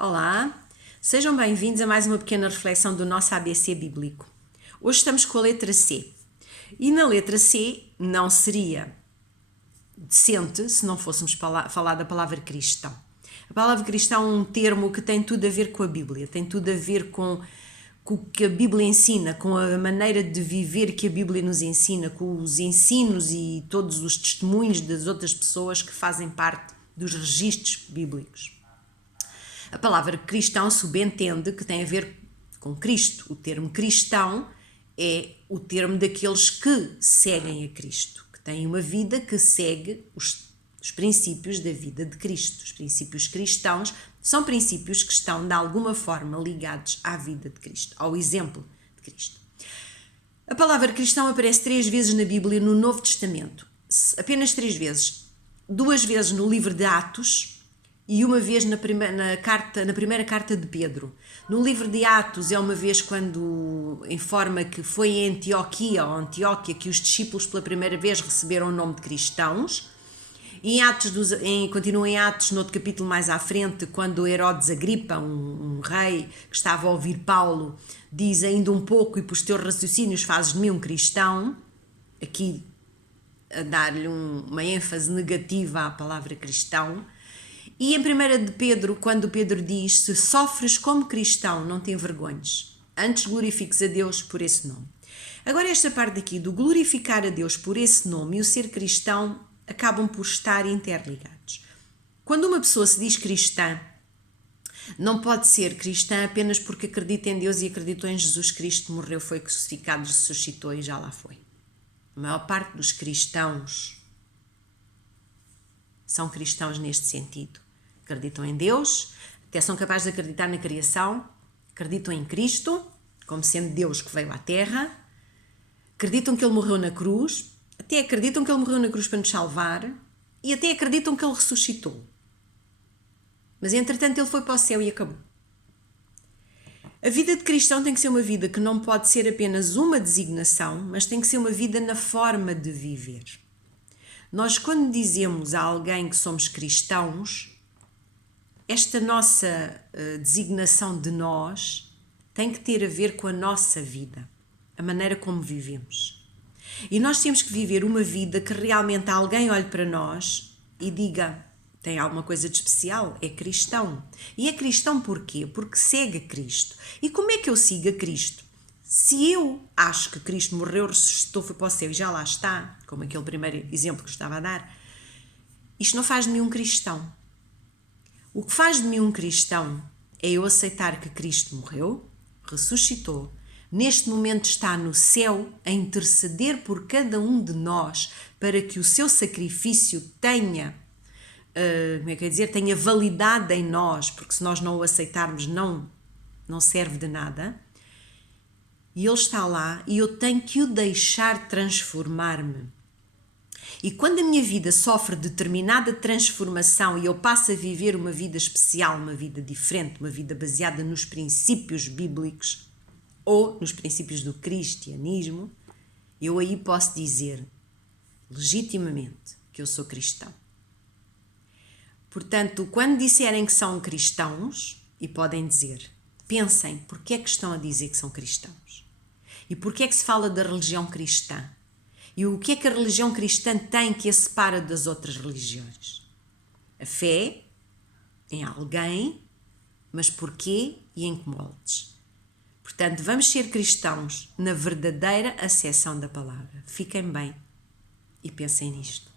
Olá, sejam bem-vindos a mais uma pequena reflexão do nosso ABC bíblico. Hoje estamos com a letra C. E na letra C não seria decente se não fôssemos falar da palavra cristão. A palavra cristão é um termo que tem tudo a ver com a Bíblia, tem tudo a ver com o que a Bíblia ensina, com a maneira de viver que a Bíblia nos ensina, com os ensinos e todos os testemunhos das outras pessoas que fazem parte dos registros bíblicos. A palavra cristão subentende que tem a ver com Cristo. O termo cristão é o termo daqueles que seguem a Cristo, que têm uma vida que segue os princípios da vida de Cristo. Os princípios cristãos são princípios que estão de alguma forma ligados à vida de Cristo, ao exemplo de Cristo. A palavra cristão aparece 3 vezes na Bíblia no Novo Testamento, apenas 3 vezes. 2 vezes no livro de Atos e uma vez na primeira carta de Pedro. No livro de Atos é uma vez quando informa que foi em Antioquia que os discípulos pela primeira vez receberam o nome de cristãos. E continua em Atos, no outro capítulo mais à frente, quando Herodes Agripa, um rei que estava a ouvir Paulo, diz ainda um pouco e pelos teus raciocínios fazes de mim um cristão, aqui a dar-lhe uma ênfase negativa à palavra cristão. E em 1 de Pedro, quando Pedro diz, se sofres como cristão, não te envergonhes, antes glorifiques a Deus por esse nome. Agora esta parte aqui do glorificar a Deus por esse nome e o ser cristão acabam por estar interligados. Quando uma pessoa se diz cristã, não pode ser cristã apenas porque acredita em Deus e acreditou em Jesus Cristo, morreu, foi crucificado, ressuscitou e já lá foi. A maior parte dos cristãos são cristãos neste sentido. Acreditam em Deus, até são capazes de acreditar na criação, acreditam em Cristo, como sendo Deus que veio à Terra, acreditam que Ele morreu na cruz, até acreditam que Ele morreu na cruz para nos salvar e até acreditam que Ele ressuscitou. Mas entretanto Ele foi para o céu e acabou. A vida de cristão tem que ser uma vida que não pode ser apenas uma designação, mas tem que ser uma vida na forma de viver. Nós, quando dizemos a alguém que somos cristãos, esta nossa designação de nós tem que ter a ver com a nossa vida, a maneira como vivemos. E nós temos que viver uma vida que realmente alguém olhe para nós e diga, tem alguma coisa de especial, é cristão. E é cristão porquê? Porque segue a Cristo. E como é que eu sigo a Cristo? Se eu acho que Cristo morreu, ressuscitou, foi para o céu e já lá está, como aquele primeiro exemplo que eu estava a dar, isto não faz de mim um cristão. O que faz de mim um cristão é eu aceitar que Cristo morreu, ressuscitou, neste momento está no céu a interceder por cada um de nós para que o seu sacrifício tenha validade em nós, porque se nós não o aceitarmos não serve de nada. E Ele está lá e eu tenho que o deixar transformar-me. E quando a minha vida sofre determinada transformação e eu passo a viver uma vida especial, uma vida diferente, uma vida baseada nos princípios bíblicos ou nos princípios do cristianismo, eu aí posso dizer legitimamente que eu sou cristão. Portanto, quando disserem que são cristãos, e podem dizer, pensem porque é que estão a dizer que são cristãos. E porque é que se fala da religião cristã? E o que é que a religião cristã tem que a separa das outras religiões? A fé em alguém, mas porquê e em que moldes? Portanto, vamos ser cristãos na verdadeira acessão da palavra. Fiquem bem e pensem nisto.